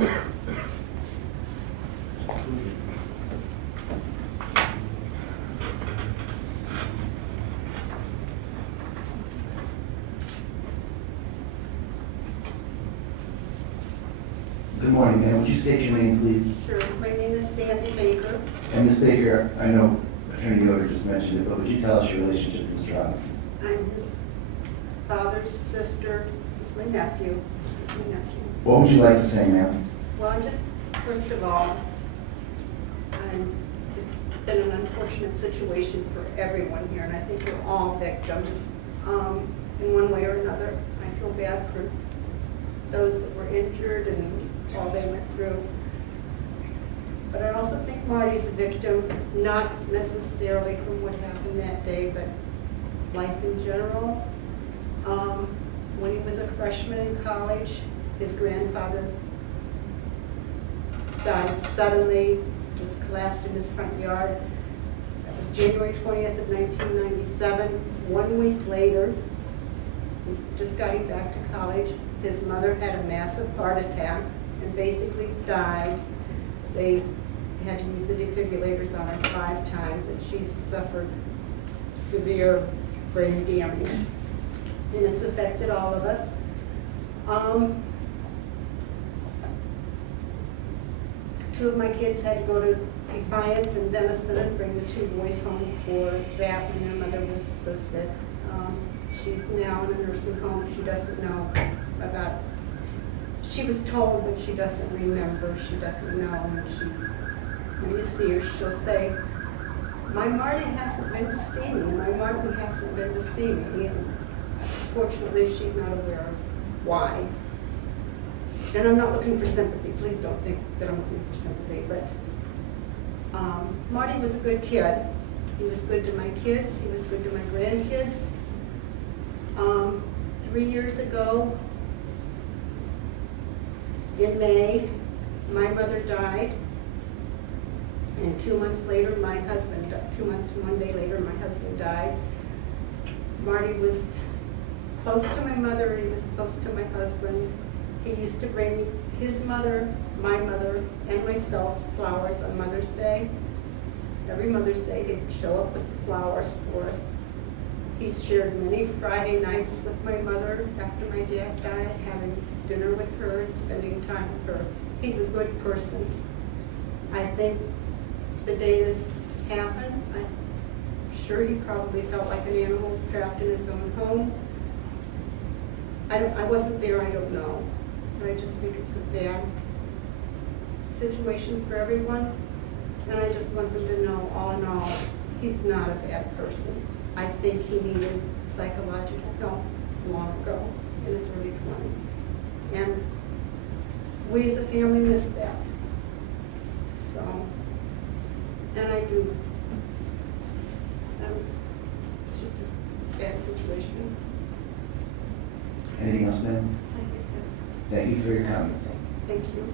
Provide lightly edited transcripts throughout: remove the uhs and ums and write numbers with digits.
Good morning, ma'am. Would you state your name, please? Sure. My name is Sandy Baker. And Ms. Baker, I know Attorney Yoder just mentioned it, but would you tell us your relationship to Mr. Robinson? I'm his father's sister. He's my nephew. He's my nephew. What would you like to say, ma'am? Well, just first of all, it's been an unfortunate situation for everyone here, and I think we're all victims in one way or another. I feel bad for those that were injured and all they went through. But I also think Marty's a victim, not necessarily from what happened that day, but life in general. When he was a freshman in college, his grandfather died suddenly, just collapsed in his front yard. That was January 20th of 1997. 1 week later, we just got him back to college. His mother had a massive heart attack and basically died. They had to use the defibrillators on her 5 times, and she suffered severe brain damage. And it's affected all of us. Two of my kids had to go to Defiance and Denison and bring the 2 boys home for that when their mother was so sick. She's now in a nursing home. She doesn't know about, she was told, but she doesn't remember. She doesn't know. And when you see her, she'll say, my Marty hasn't been to see me. My Martin hasn't been to see me. And fortunately, she's not aware of why. And I'm not looking for sympathy. Please don't think that I'm looking for sympathy. But Marty was a good kid. He was good to my kids. He was good to my grandkids. 3 years ago, in May, my mother died. And 2 months later, my husband died. 2 months and 1 day later, my husband died. Marty was close to my mother. He was close to my husband. He used to bring his mother, my mother, and myself flowers on Mother's Day. Every Mother's Day, he'd show up with the flowers for us. He's shared many Friday nights with my mother after my dad died, having dinner with her and spending time with her. He's a good person. I think the day this happened, I'm sure he probably felt like an animal trapped in his own home. I wasn't there, I don't know. But I just think it's a bad situation for everyone. And I just want them to know, all in all, he's not a bad person. I think he needed psychological help long ago, in his early 20s. And we as a family missed that. So, and I do. It's just a bad situation. Anything else, ma'am? I think that's. Thank you for your comments. Thank you.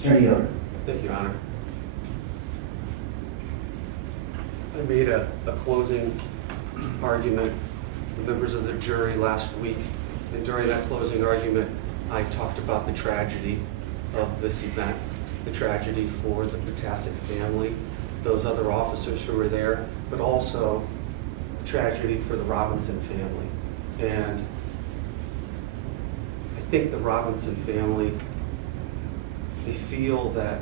Attorney Yoder. Thank you, Your Honor. I made a closing argument with members of the jury last week, and during that closing argument, I talked about the tragedy of this event, the tragedy for the Potassic family, those other officers who were there, but also tragedy for the Robinson family. And I think the Robinson family, they feel that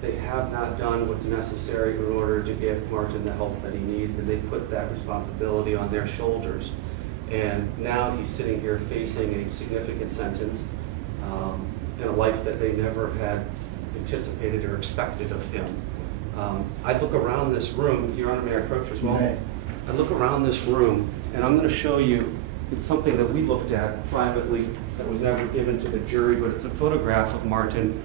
they have not done what's necessary in order to give Martin the help that he needs, and they put that responsibility on their shoulders. And now he's sitting here facing a significant sentence in a life that they never had anticipated or expected of him. I look around this room, Your Honor, may I approach as well? Right. I look around this room, and I'm going to show you, it's something that we looked at privately that was never given to the jury, but it's a photograph of Martin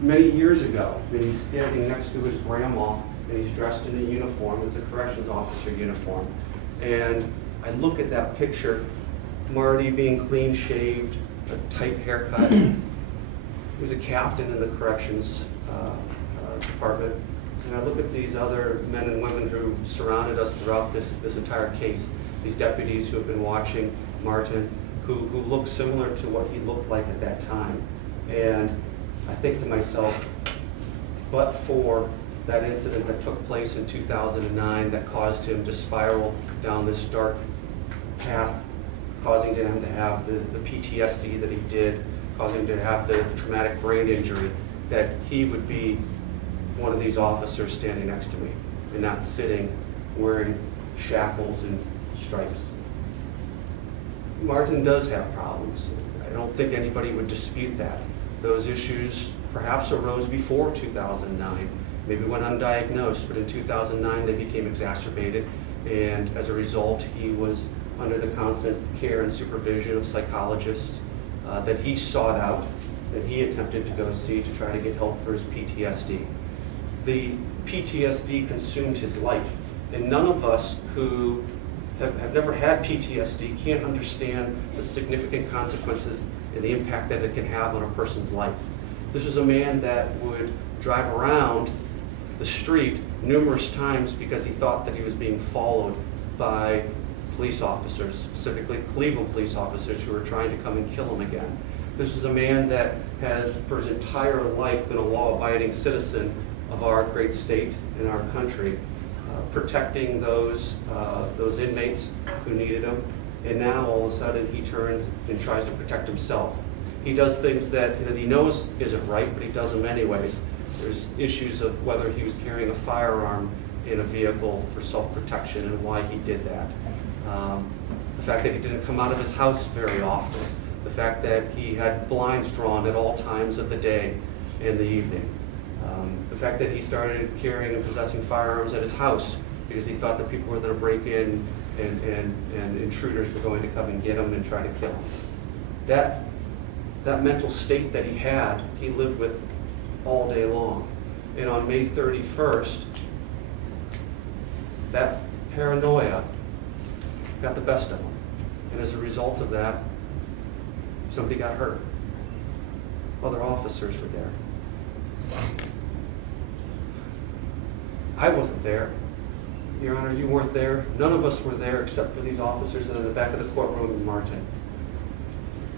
many years ago. And he's standing next to his grandma, and he's dressed in a uniform. It's a corrections officer uniform. And I look at that picture, Marty being clean shaved, a tight haircut. He was a captain in the corrections department. and I look at these other men and women who surrounded us throughout this entire case, these deputies who have been watching Martin, who look similar to what he looked like at that time. And I think to myself, but for that incident that took place in 2009 that caused him to spiral down this dark path, causing him to have the PTSD that he did, causing him to have the traumatic brain injury, that he would be one of these officers standing next to me and not sitting wearing shackles and stripes. Martin does have problems. I don't think anybody would dispute that. Those issues perhaps arose before 2009, maybe went undiagnosed, but in 2009 they became exacerbated, and as a result he was under the constant care and supervision of psychologists that he sought out, that he attempted to go see to try to get help for his PTSD. The PTSD consumed his life, and none of us who have never had PTSD can't understand the significant consequences and the impact that it can have on a person's life. This was a man that would drive around the street numerous times because he thought that he was being followed by police officers, specifically Cleveland police officers who were trying to come and kill him again. This is a man that has, for his entire life, been a law-abiding citizen of our great state and our country, protecting those inmates who needed him. And now, all of a sudden, he turns and tries to protect himself. He does things that he knows isn't right, but he does them anyways. There's issues of whether he was carrying a firearm in a vehicle for self-protection and why he did that. The fact that he didn't come out of his house very often. The fact that he had blinds drawn at all times of the day and the evening. The fact that he started carrying and possessing firearms at his house because he thought that people were going to break in and intruders were going to come and get him and try to kill him. That mental state that he had, he lived with all day long. And on May 31st, that paranoia got the best of him. And as a result of that, somebody got hurt. Other officers were there. I wasn't there. Your Honor, you weren't there. None of us were there except for these officers in the back of the courtroom and Martin.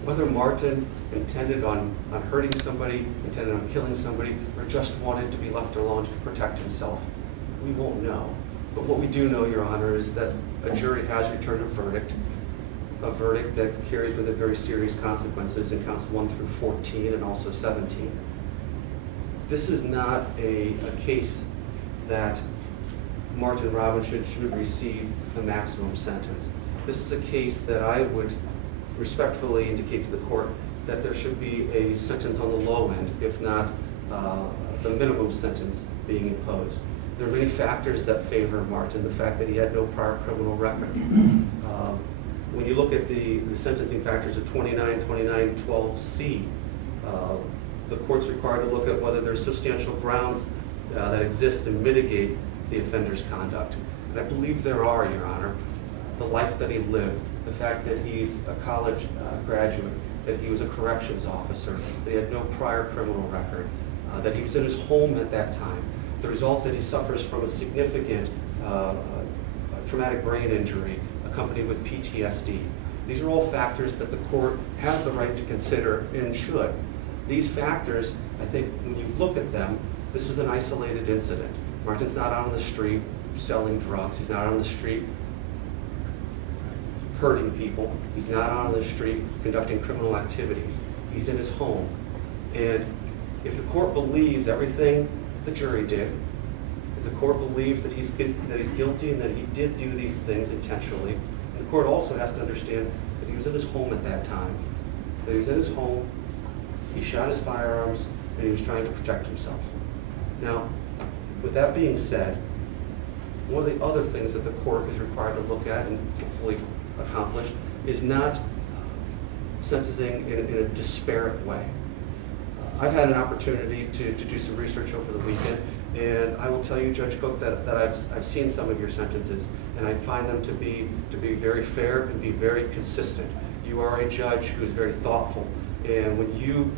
Whether Martin intended on hurting somebody, intended on killing somebody, or just wanted to be left alone to protect himself, we won't know. But what we do know, Your Honor, is that a jury has returned a verdict that carries with it very serious consequences in counts 1 through 14 and also 17. This is not a case that Martin Robbins should receive a maximum sentence. This is a case that I would respectfully indicate to the court that there should be a sentence on the low end, if not the minimum sentence being imposed. There are many factors that favor Martin, the fact that he had no prior criminal record. When you look at the sentencing factors of 29, 29, 12C, the court's required to look at whether there's substantial grounds that exist to mitigate the offender's conduct. And I believe there are, Your Honor. The life that he lived, the fact that he's a college graduate, that he was a corrections officer, that he had no prior criminal record, that he was in his home at that time, the result that he suffers from a significant traumatic brain injury accompanied with PTSD. These are all factors that the court has the right to consider and should. These factors, I think, when you look at them, this was an isolated incident. Martin's not out on the street selling drugs. He's not out on the street hurting people. He's not out on the street conducting criminal activities. He's in his home. And if the court believes everything the jury did, if the court believes that he's guilty and that he did do these things intentionally, the court also has to understand that he was in his home at that time. That he was in his home, he shot his firearms, and he was trying to protect himself. Now, with that being said, one of the other things that the court is required to look at and hopefully accomplish is not sentencing in a disparate way. I've had an opportunity to do some research over the weekend, and I will tell you, Judge Cook, that I've seen some of your sentences, and I find them to be very fair and be very consistent. You are a judge who is very thoughtful, and when you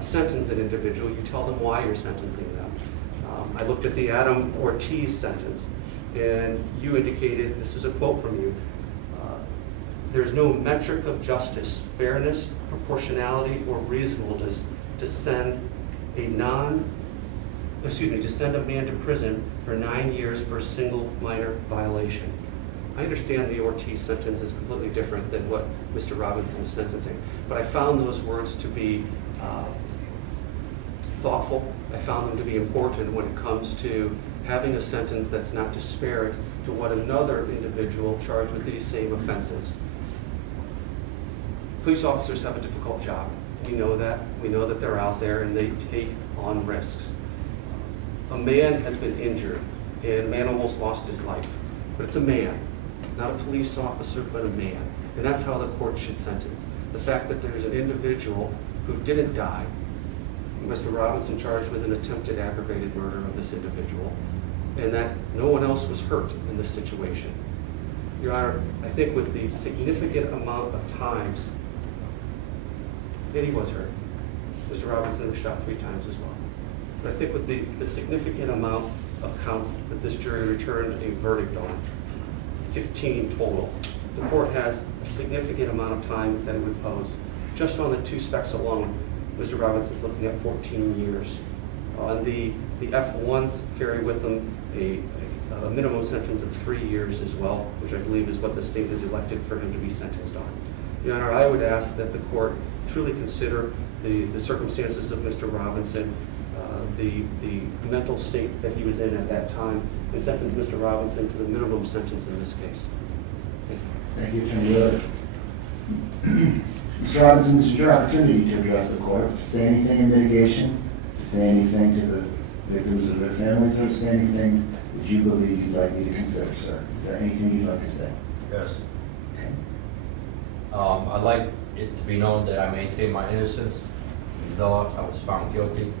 sentence an individual, you tell them why you're sentencing them. I looked at the Adam Ortiz sentence, and you indicated, this was a quote from you, there's no metric of justice, fairness, proportionality, or reasonableness to send a man to prison for 9 years for a single minor violation. I understand the Ortiz sentence is completely different than what Mr. Robinson is sentencing, but I found those words to be thoughtful. I found them to be important when it comes to having a sentence that's not disparate to what another individual charged with these same offenses. Police officers have a difficult job. We know that. We know that they're out there and they take on risks. A man has been injured and a man almost lost his life, but it's a man, not a police officer, but a man. And that's how the court should sentence. The fact that there's an individual who didn't die, Mr. Robinson charged with an attempted aggravated murder of this individual, and that no one else was hurt in this situation. Your Honor, I think with the significant amount of times that he was hurt, Mr. Robinson was shot 3 times as well. But I think with the significant amount of counts that this jury returned a verdict on, 15 total, the court has a significant amount of time that it would pose. Just on the 2 specs alone, Mr. Robinson's looking at 14 years. The F1s carry with them a minimum sentence of 3 years as well, which I believe is what the state has elected for him to be sentenced on. Your Honor, I would ask that the court truly consider the circumstances of Mr. Robinson, the mental state that he was in at that time, and sentence Mr. Robinson to the minimum sentence in this case. Thank you. Thank you, Attorney Yoder. Mr. Robinson, this is your opportunity to address the court, to say anything in mitigation, to say anything to the victims or their families, or to say anything that you believe you'd like me to consider, sir. Is there anything you'd like to say? Yes. Okay. I'd like it to be known that I maintain my innocence, even though I was found guilty.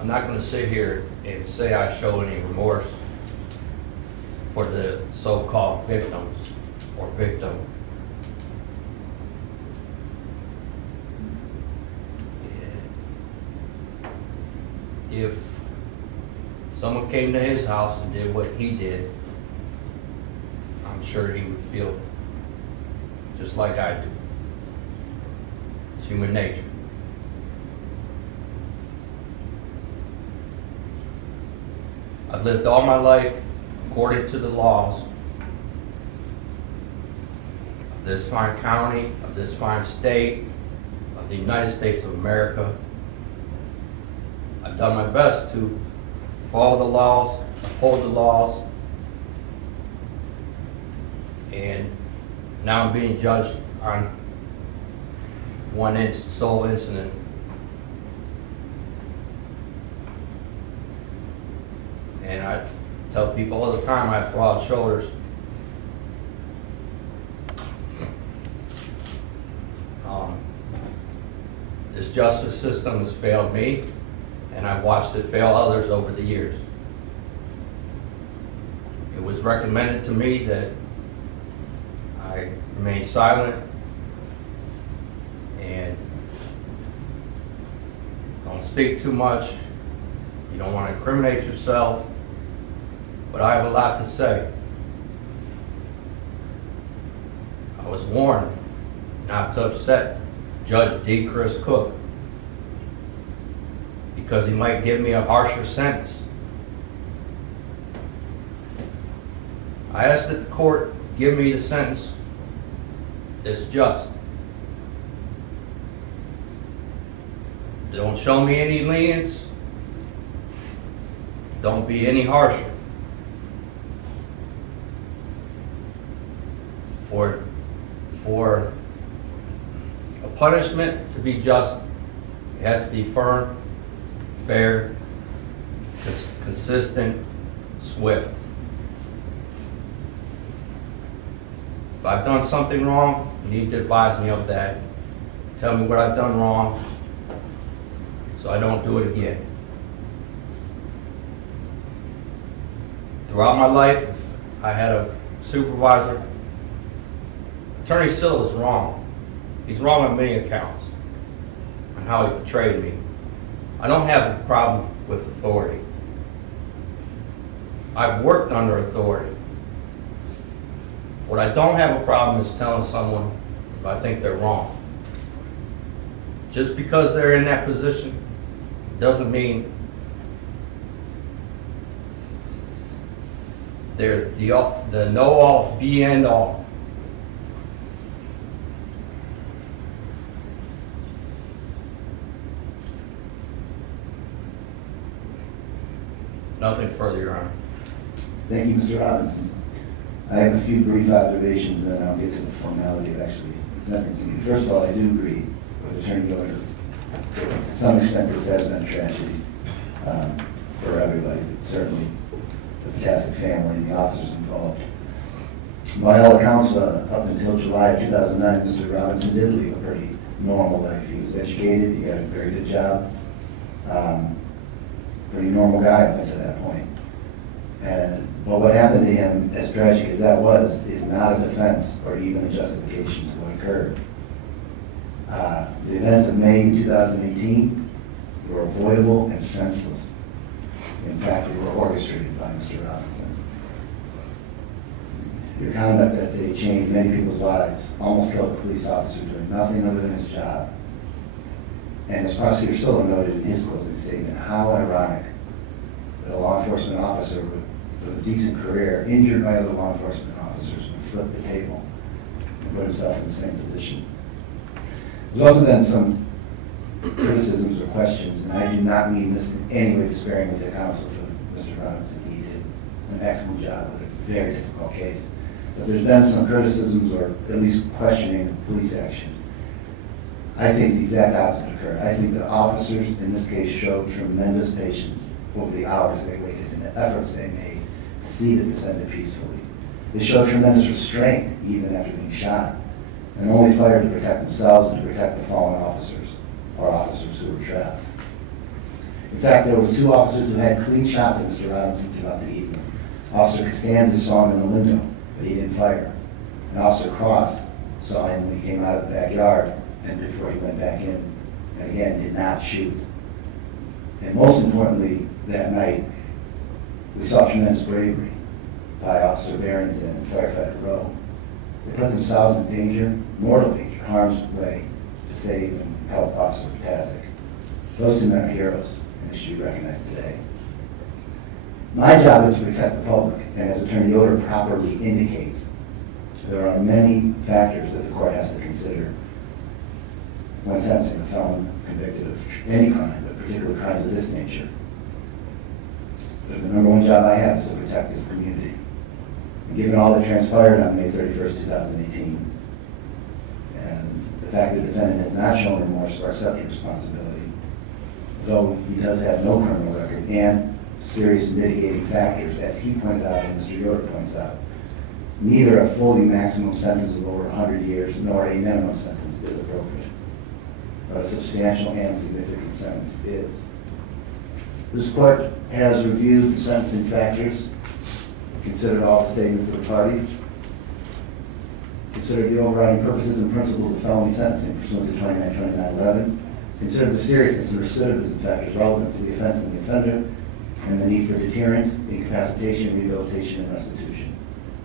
I'm not going to sit here and say I show any remorse for the so-called victims or victim. If someone came to his house and did what he did, I'm sure he would feel just like I do. It's human nature. I've lived all my life according to the laws of this fine county, of this fine state, of the United States of America. I've done my best to follow the laws, uphold the laws, and now I'm being judged on one sole incident. And I tell people all the time I have broad shoulders. This justice system has failed me, and I've watched it fail others over the years. It was recommended to me that I remain silent and don't speak too much. You don't want to incriminate yourself, but I have a lot to say. I was warned not to upset Judge D. Chris Cook because he might give me a harsher sentence. I asked that the court give me the sentence that's just. Don't show me any lenience. Don't be any harsher. For a punishment to be just, it has to be firm, fair, consistent, swift. If I've done something wrong, you need to advise me of that. Tell me what I've done wrong so I don't do it again. Throughout my life, I had a supervisor. Attorney Sill is wrong. He's wrong on many accounts on how he portrayed me. I don't have a problem with authority. I've worked under authority. What I don't have a problem is telling someone if I think they're wrong. Just because they're in that position doesn't mean they're the know-all, be-end-all. Nothing further, Your Honor. Thank you, Mr. Robinson. I have a few brief observations, and then I'll get to the formality of actually sentencing you. First of all, I do agree with Attorney Yoder. To some extent, this has been a tragedy for everybody, but certainly the Potasek family and the officers involved. By all accounts, up until July of 2009, Mr. Robinson did lead a pretty normal life. He was educated, he had a very good job, pretty normal guy up until that point. But what happened to him, as tragic as that was, is not a defense or even a justification to what occurred. The events of May 2018 were avoidable and senseless. In fact, they were orchestrated by Mr. Robinson. Your conduct that day changed many people's lives, almost killed a police officer doing nothing other than his job. And as Prosecutor Silva noted in his closing statement, how ironic that a law enforcement officer with a decent career, injured by other law enforcement officers, would flip the table and put himself in the same position. There's also been some criticisms or questions, and I do not mean this in any way despairing with the counsel for Mr. Robinson. He did an excellent job with a very difficult case. But there's been some criticisms or at least questioning of police action. I think the exact opposite occurred. I think the officers in this case showed tremendous patience over the hours they waited and the efforts they made to see that this ended peacefully. They showed tremendous restraint even after being shot, and only fired to protect themselves and to protect the fallen officers, or officers who were trapped. In fact, there was 2 officers who had clean shots at Mr. Robinson throughout the evening. Officer Costanza saw him in the window, but he didn't fire. And Officer Cross saw him when he came out of the backyard and before he went back in, and again, did not shoot. And most importantly, that night, we saw tremendous bravery by Officer Barrington and Firefighter Rowe. They put themselves in danger, mortal danger, harm's way, to save and help Officer Potasek. Those 2 men are heroes, and they should be recognized today. My job is to protect the public, and as Attorney Yoder properly indicates, there are many factors that the court has to consider when sentencing a felon convicted of any crime, but particularly crimes of this nature. But the number 1 job I have is to protect this community. And given all that transpired on May 31st, 2018, and the fact that the defendant has not shown remorse or accepted responsibility, though he does have no criminal record and serious mitigating factors, as he pointed out and Mr. Yoder points out, neither a fully maximum sentence of over 100 years nor a minimum sentence is appropriate. But a substantial and significant sentence is. This court has reviewed the sentencing factors, considered all the statements of the parties, considered the overriding purposes and principles of felony sentencing pursuant to 292911, considered the seriousness and recidivism factors relevant to the offense and the offender, and the need for deterrence, incapacitation, rehabilitation, and restitution.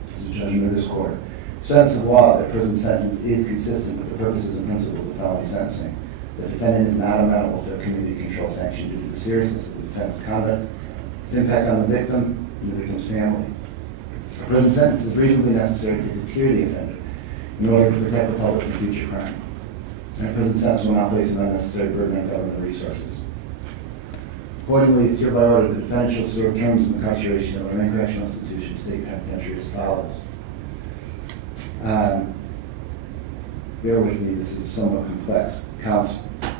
This is a judgment of this court. Sentence of law that prison sentence is consistent with the purposes and principles of felony sentencing. The defendant is not amenable to a community control sanction due to the seriousness of the defendant's conduct, its impact on the victim, and the victim's family. A prison sentence is reasonably necessary to deter the offender in order to protect the public from future crime. And a prison sentence will not place an unnecessary burden on government resources. Accordingly, it's hereby ordered the defendant shall serve terms of incarceration of an correctional institution, state penitentiary, as follows. Bear with me, this is somewhat complex. Counts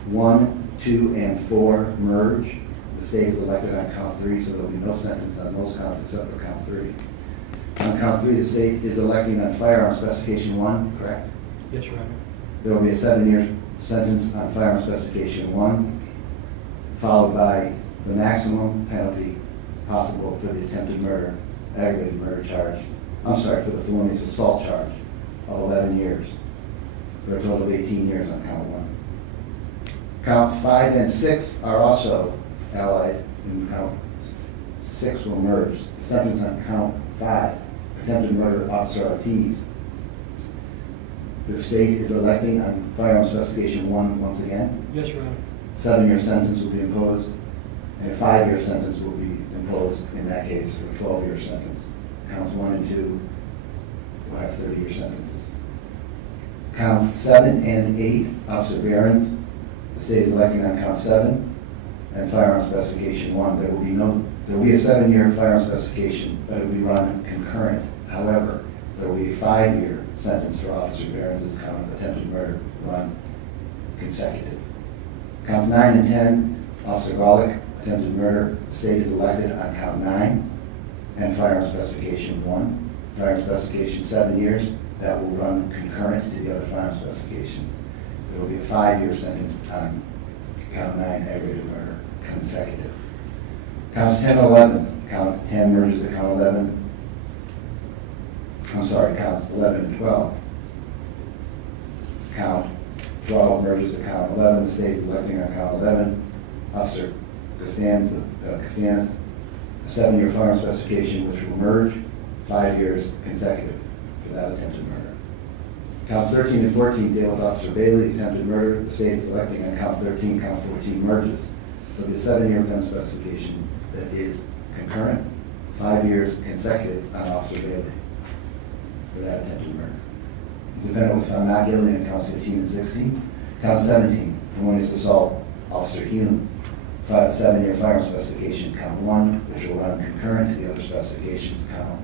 1, 2, and 4 merge. The state is elected on count 3, so there will be no sentence on those counts except for count 3. On count 3, the state is electing on firearm specification 1, correct? Yes, Your Honor. There will be a 7-year sentence on firearm specification 1, followed by the maximum penalty possible for the attempted murder, aggravated murder charge, I'm sorry, for the felonious assault charge of 11 years, for a total of 18 years on count 1. Counts 5 and 6 are also allied, and count 6 will merge. The sentence on count 5, attempted murder, Officer Ortiz. The state is electing on firearm specification 1 once again. Yes, Your Honor. 7-year sentence will be imposed, and a 5-year sentence will be imposed in that case for a 12-year sentence. Counts 1 and 2 will have 30-year sentences. Counts 7 and 8, Officer Behrens. The state is electing on count 7 and firearm specification 1. There will be a 7-year firearm specification, but it will be run concurrent. However, there will be a 5-year sentence for Officer Behrens' count of attempted murder run consecutive. Counts 9 and 10, Officer Golick, attempted murder. The state is elected on count 9 and firearm specification 1. Firearm specification 7 years. That will run concurrent to the other firearm specifications. There will be a 5-year sentence on count 9, aggravated murder, consecutive. Counts 10 and 11, count 10 merges to count 11. I'm sorry, counts 11 and 12. Count 12 merges to count 11. The state is electing on count 11. Officer Castanis, a 7-year firearm specification which will merge, 5 years consecutive for that attempted murder. Counts 13 and 14 deal with Officer Bailey, attempted murder. The state is electing on count 13, count 14 merges. There'll be a 7-year attempt specification that is concurrent, 5 years consecutive on Officer Bailey for that attempted murder. The defendant was found not guilty on counts 15 and 16. Count 17, felonious assault, Officer Hume, 7-year firearm specification, count 1, which will run concurrent to the other specifications, count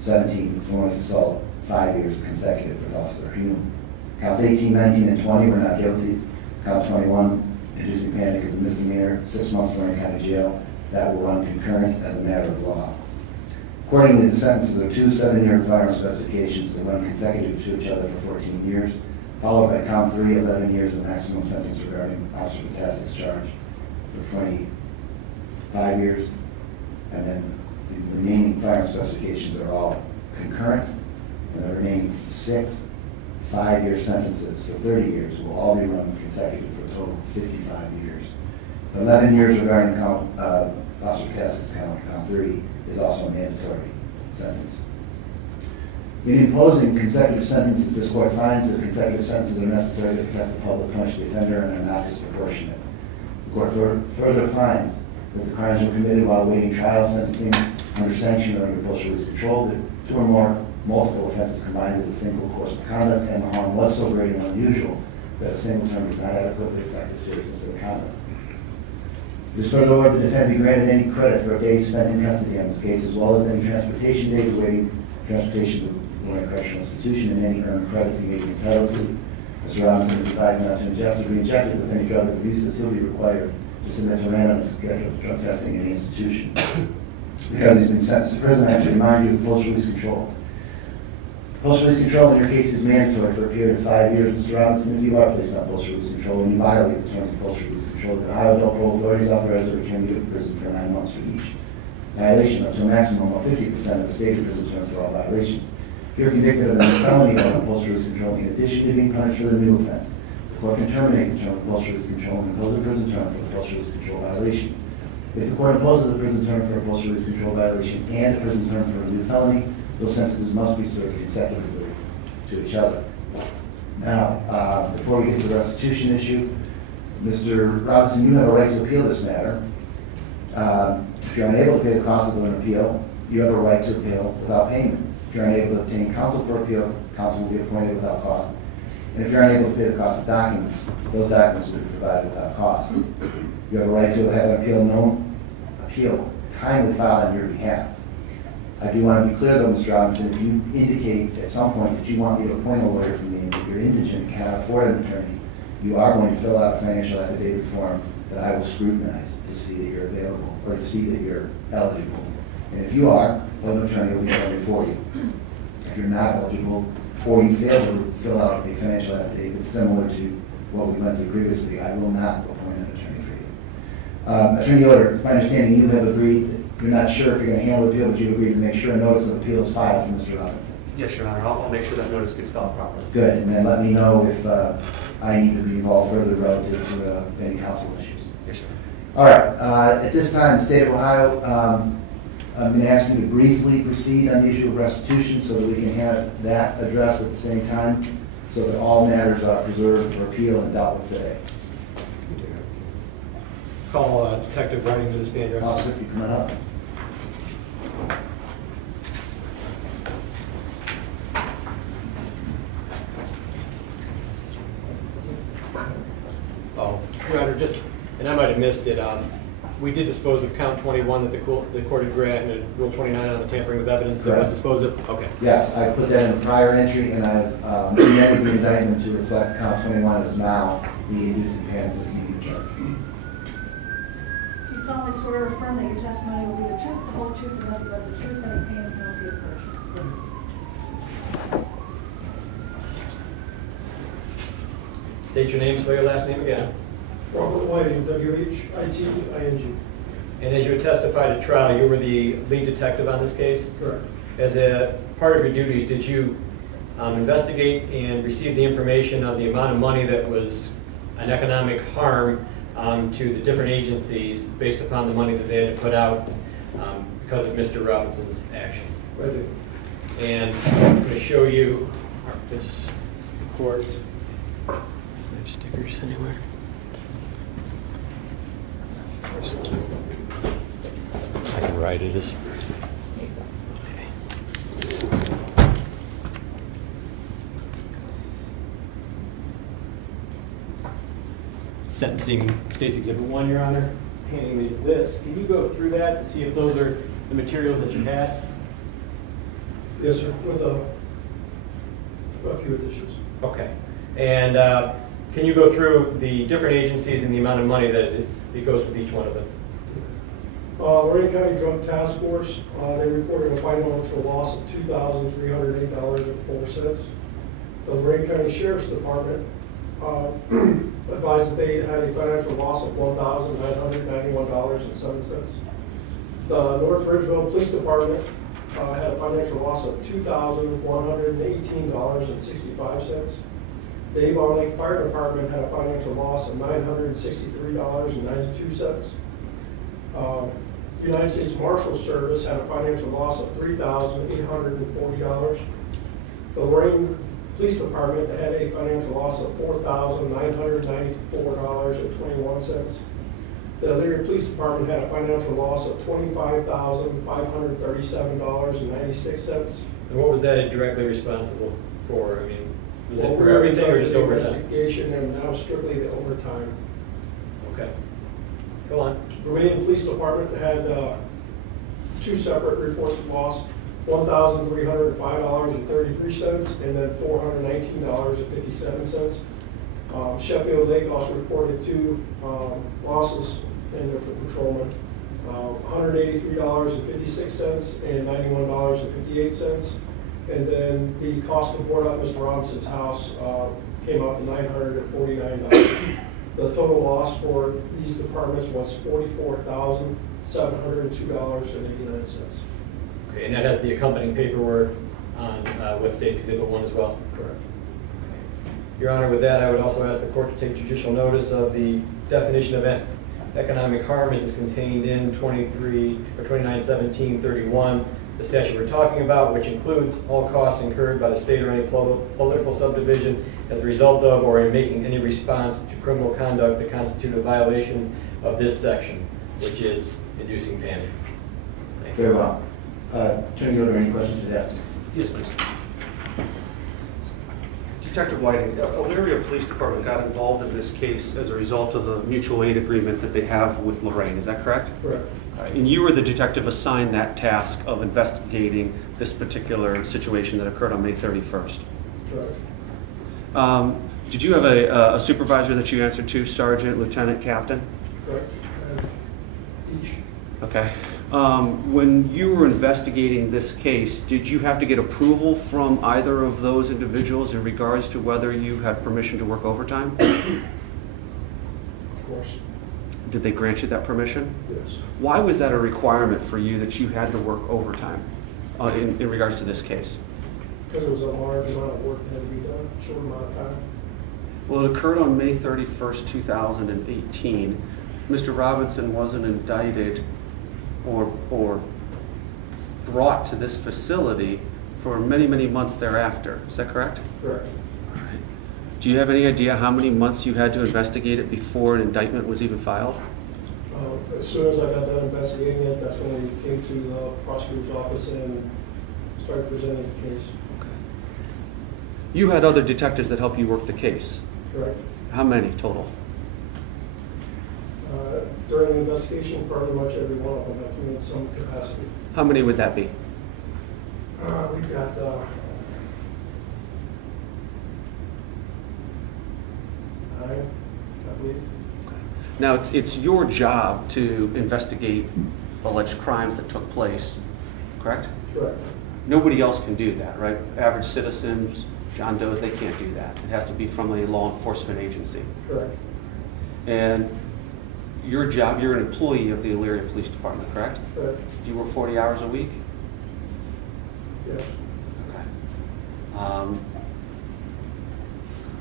17, felonious assault, 5 years consecutive with Officer Hume. Counts 18, 19, and 20 were not guilty. Count 21, inducing panic is a misdemeanor, 6 months Lorraine County Jail. That will run concurrent as a matter of law. Accordingly, the sentences are 2 7-year firearm specifications that run consecutive to each other for 14 years, followed by count 3, 11 years of maximum sentence regarding Officer Potassik's charge for 25 years, and then the remaining firearm specifications are all concurrent, and the remaining 6 5-year sentences for 30 years will all be run consecutive for a total of 55 years. 11 years regarding Officer Potassik's count 3 is also a mandatory sentence. In imposing consecutive sentences, this court finds that consecutive sentences are necessary to protect the public, punish the offender, and are not disproportionate. The court further finds that the crimes were committed while awaiting trial, sentencing, under sanction or under post-release control, that 2 or more multiple offenses combined as a single course of conduct, and the harm was so great and unusual that a single term does not adequately reflect the seriousness of the conduct. It is further ordered the defendant be granted any credit for a day spent in custody on this case, as well as any transportation days awaiting transportation to the Lorraine Correctional Institution, and any earned credits he may be entitled to. Mr. Robinson is advised not to ingest or be injected with any drug abuses. He'll be required to submit to random scheduled drug testing in the institution. Because he's been sentenced to prison, I have to remind you of post-release control. Post-release control in your case is mandatory for a period of 5 years, Mr. Robinson. If you are placed on post-release control and you violate the terms of post-release control, the Ohio Adult Parole Authority is authorized to return you to prison for 9 months for each violation, up to a maximum of 50% of the state prison term for all violations. If you're convicted of a felony on post-release control, in addition to being punished for the new offense, the court can terminate the term of post-release control and impose a prison term for the post-release control violation. If the court imposes a prison term for a post-release control violation and a prison term for a new felony, those sentences must be served consecutively to each other. Now, before we get to the restitution issue, Mr. Robinson, you have a right to appeal this matter. If you're unable to pay the cost of an appeal, you have a right to appeal without payment. If you're unable to obtain counsel for appeal, counsel will be appointed without cost. And if you're unable to pay the cost of documents, those documents will be provided without cost. You have a right to have an appeal timely filed on your behalf. I do want to be clear though, Mr. Robinson, if you indicate at some point that you want me to appoint a lawyer for me and that you're indigent and cannot afford an attorney, you are going to fill out a financial affidavit form that I will scrutinize to see that you're available or to see that you're eligible. And if you are, an attorney will be appointed for you. If you're not eligible or you fail to fill out a financial affidavit similar to what we went through previously, I will not appoint an attorney for you. Attorney Yoder, it's my understanding you have agreed, you're not sure if you're going to handle the appeal, but you've agreed to make sure a notice of appeal is filed for Mr. Robinson. Yes, Your Honor, I'll make sure that notice gets filed properly. Good, and then let me know if I need to be involved further relative to any council issues. Yes, sir. All right, at this time, the state of Ohio, I'm going to ask you to briefly proceed on the issue of restitution so that we can have that addressed at the same time, so that all matters are preserved for appeal and dealt with today. Call Detective Writing to the stand. Your Honor. Officer, if you come on up. Oh, Your Honor, just, and I might have missed it, we did dispose of count 21 that the court had granted Rule 29 on the tampering with evidence. That was disposed of? Okay. Yes, I put that in a prior entry, and I've amended the indictment to reflect count 21 as now the inducing panic misdemeanor charge. You solemnly swear or affirm that your testimony will be the truth, the whole truth, and nothing but the truth, and any pain and penalty of perjury. State your name, spell your last name again. Robert Whiting, W-H-I-T-I-N-G. And as you had testified at trial, you were the lead detective on this case? Correct. As a part of your duties, did you investigate and receive the information on the amount of money that was an economic harm to the different agencies based upon the money that they had to put out because of Mr. Robinson's actions? I did. And I'm going to show you this court. Do I have stickers anywhere? I can write it as. Sentencing States Exhibit 1, Your Honor, handing me this. Can you go through that to see if those are the materials that you had? Yes, sir, with a few additions. Okay. And can you go through the different agencies and the amount of money that it goes with each one of them? Lorraine County Drug Task Force, they reported a financial loss of $2,308.04. The Lorraine County Sheriff's Department advised that they had a financial loss of $1,991.07. The North Ridgeville Police Department had a financial loss of $2,118.65. The Avon Lake Fire Department had a financial loss of $963.92. United States Marshal Service had a financial loss of $3,840. The Lorraine Police Department had a financial loss of $4,994.21. The Elyria Police Department had a financial loss of $25,537.96. And what was that directly responsible for? I mean, was it Well, for we were everything or in just charge of the overtime? investigation, and now strictly the overtime. Okay. Go on. Romanian Police Department had two separate reports of loss, $1,305.33 and then $419.57. Sheffield Lake also reported two losses in there for patrolmen, $183.56 and $91.58. And then the cost of board at Mr. Robinson's house came out to $949. The total loss for these departments was $44,702.89. Okay, and that has the accompanying paperwork on what States Exhibit 1 as well? Correct. Your Honor, with that, I would also ask the court to take judicial notice of the definition of economic harm as is contained in 291731, the statute we're talking about, which includes all costs incurred by the state or any political subdivision as a result of or in making any response to criminal conduct that constitute a violation of this section, which is inducing panic. Thank you. Very well. Turning it over, any questions to that? Yes, please. Detective Whiting, Elyria Police Department got involved in this case as a result of the mutual aid agreement that they have with Lorraine, is that correct? Correct. And you were the detective assigned that task of investigating this particular situation that occurred on May 31st. Correct. Did you have a supervisor that you answered to, sergeant, lieutenant, captain? Correct. Each. Okay. When you were investigating this case, did you have to get approval from either of those individuals in regards to whether you had permission to work overtime? Of course. Did they grant you that permission? Yes. Why was that a requirement for you that you had to work overtime in regards to this case? because it was a large amount of work that had to be done, short amount of time. Well, it occurred on May 31st, 2018. Mr. Robinson wasn't indicted or brought to this facility for many, many months thereafter. Is that correct? Correct. All right. Do you have any idea how many months you had to investigate it before an indictment was even filed? As soon as I got done investigating it, that's when we came to the prosecutor's office and started presenting the case. Okay. You had other detectives that helped you work the case. Correct. How many total? During the investigation, pretty much every one of them had to be in some capacity. How many would that be? We've got 9, I believe. Now, it's your job to investigate alleged crimes that took place, correct? Correct. Nobody else can do that, right? Average citizens, John Does, they can't do that. It has to be from a law enforcement agency. Correct. And your job, you're an employee of the Elyria Police Department, correct? Correct. Do you work 40 hours a week? Yes. Okay.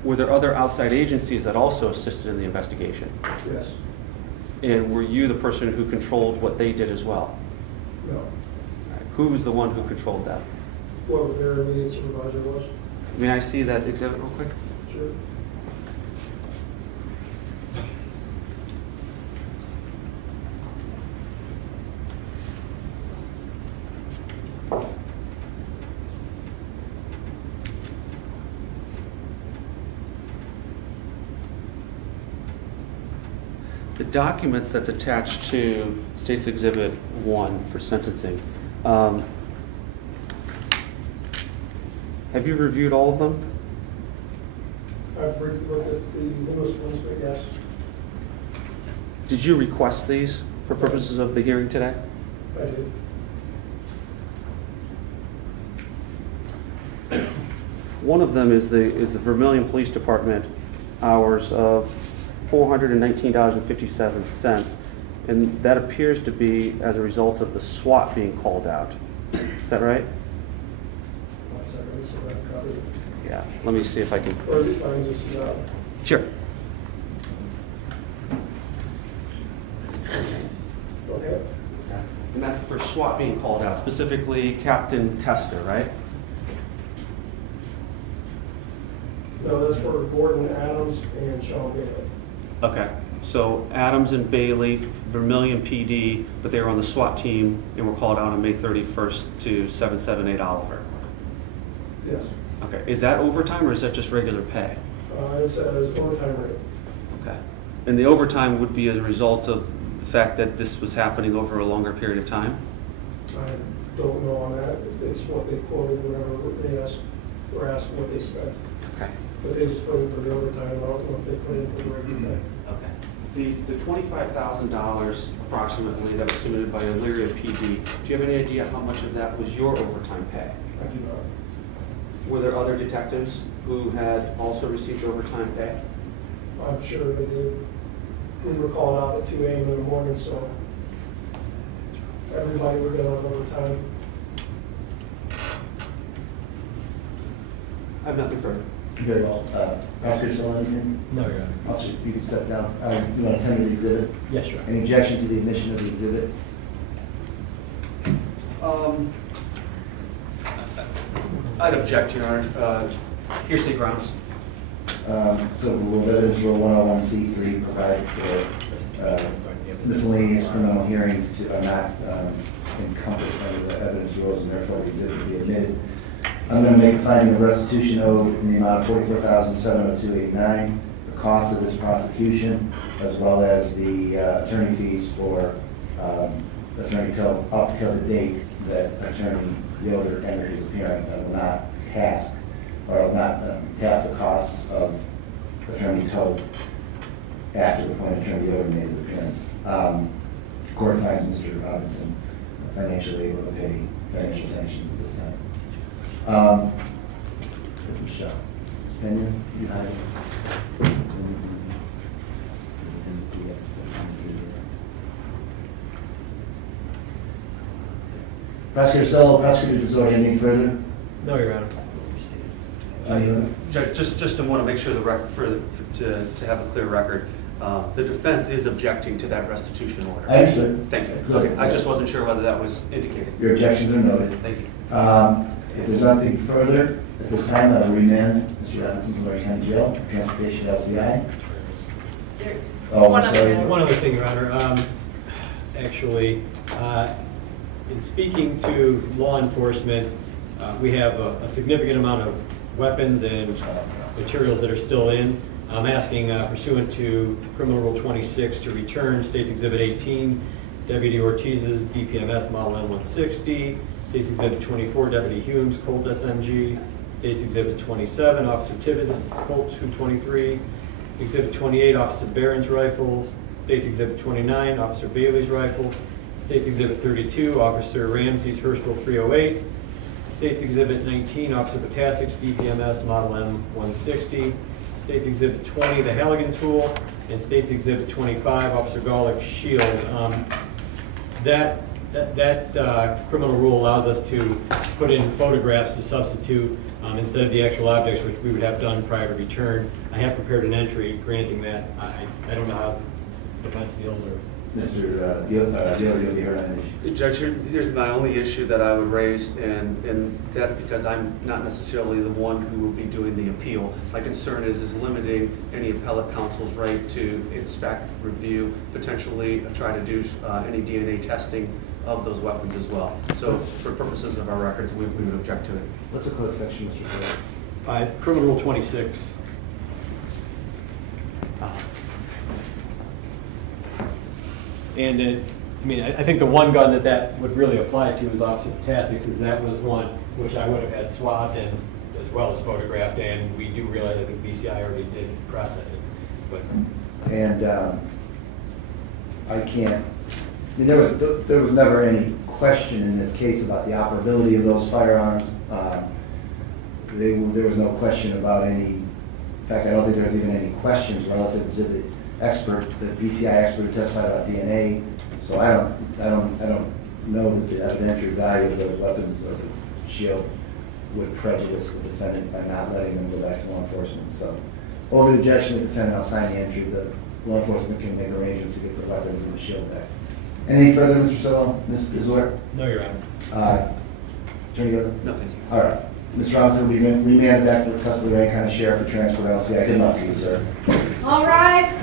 Were there other outside agencies that also assisted in the investigation? Yes. And were you the person who controlled what they did as well? No. All right. Who was the one who controlled that? Whoever their immediate supervisor was. May I see that exhibit real quick? Sure. The documents that's attached to State's Exhibit 1 for sentencing, have you reviewed all of them? I've briefly looked at the newest ones, but yes. Did you request these for purposes of the hearing today? I did. One of them is the Vermillion Police Department hours of $419.57, and that appears to be as a result of the SWAT being called out. Is that right? 1 second, let me see if I can copy it. Yeah. Let me see if I can. Or if I can just, Sure. okay. And that's for SWAT being called out, specifically Captain Tester, right? No, that's for Gordon Adams and Sean Bailey. Okay. So Adams and Bailey, Vermillion PD, but they were on the SWAT team and were called out on May 31st to 778 Oliver. Yes. Okay. Is that overtime or is that just regular pay? It says overtime rate. Okay. And the overtime would be as a result of the fact that this was happening over a longer period of time? I don't know on that. It's what they quoted whenever they were asked what they spent. Okay. But they just put in for the overtime. I don't know if they put in for the regular pay. Okay. The $25,000 approximately that was submitted by Elyria PD, do you have any idea how much of that was your overtime pay? I do not. Were there other detectives who had also received overtime pay? I'm sure they did. We were called out at 2 a.m. in the morning, so everybody would get on overtime. I have nothing further. Very well. Prosecutor, Sell, anything? No, Your Honor. Officer, you can step down. You want to tender the exhibit? Yes, Your Honor. Any objection to the admission of the exhibit? I'd object, Your Honor. Hearsay grounds. So Rule of Evidence Rule 101C3 provides for miscellaneous criminal hearings to are not encompassed under the evidence rules, and therefore the exhibit will be admitted. I'm going to make a finding of restitution owed in the amount of $44,702.89, the cost of this prosecution, as well as the attorney fees for attorney up till the date that Attorney Yoder entered his appearance. I will not task the costs of Attorney Toth after the point Attorney Yoder made his appearance. Court finds Mr. Robinson financially able to pay financial sanctions at this time. Michelle, Pena, you have it. Prosecutor Sell, Prosecutor Tesori, anything further? No, Your Honor. Judge, just want to make sure the record, to have a clear record, the defense is objecting to that restitution order. I understood. Thank you. Okay, I just wasn't sure whether that was indicated. Your objections are noted. Thank you. If there's nothing further, at this time, I will remand Mr. Robinson to Lorraine County Jail for transportation to LCI. Oh, I'm sorry. One other thing, Your Honor. Actually, in speaking to law enforcement, we have a significant amount of weapons and materials that are still in. I'm asking pursuant to Criminal Rule 26 to return State's Exhibit 18, Deputy Ortiz's DPMS Model M160, State's Exhibit 24, Deputy Hume's Colt SMG, State's Exhibit 27, Officer Tibbetts' Colt 223, Exhibit 28, Officer Barron's rifle, State's Exhibit 29, Officer Bailey's rifle, State's Exhibit 32, Officer Ramsey's Herschel 308, State's Exhibit 19, Officer Potasik's DPMS Model M160, State's Exhibit 20, the Halligan tool, and State's Exhibit 25, Officer Golick's shield. That criminal rule allows us to put in photographs to substitute instead of the actual objects, which we would have done prior to return. I have prepared an entry granting that. I don't know how defense feels or. Mr. you'll be heard on that issue. Judge, here's my only issue that I would raise, and that's because I'm not necessarily the one who will be doing the appeal. My concern is limiting any appellate counsel's right to inspect, review, potentially try to do any DNA testing of those weapons as well. So for purposes of our records, we would object to it. What's the code section, Mr. Sawyer? Criminal Rule 26. And I think the one gun that would really apply to is Officer Potasik's, is that was one which I would have had swabbed and as well as photographed, and we do realize I think BCI already did process it. But and I can't. There was never any question in this case about the operability of those firearms. There was no question about any. In fact, I don't think there was even any questions relative to the BCI expert who testified about DNA. So I don't know that the evidentiary value of those weapons or the shield would prejudice the defendant by not letting them go back to law enforcement. So over the objection of the defendant, I'll sign the entry. The law enforcement can make arrangements to get the weapons and the shield back. Anything further, Mr. Solo? Ms. Zor? no, Your Honor. Attorney Gilbert? Nothing. All right. Ms. Robinson will be remanded back to the custody of Lorraine County Sheriff for transfer to LCI. Good luck to you, sir. All rise.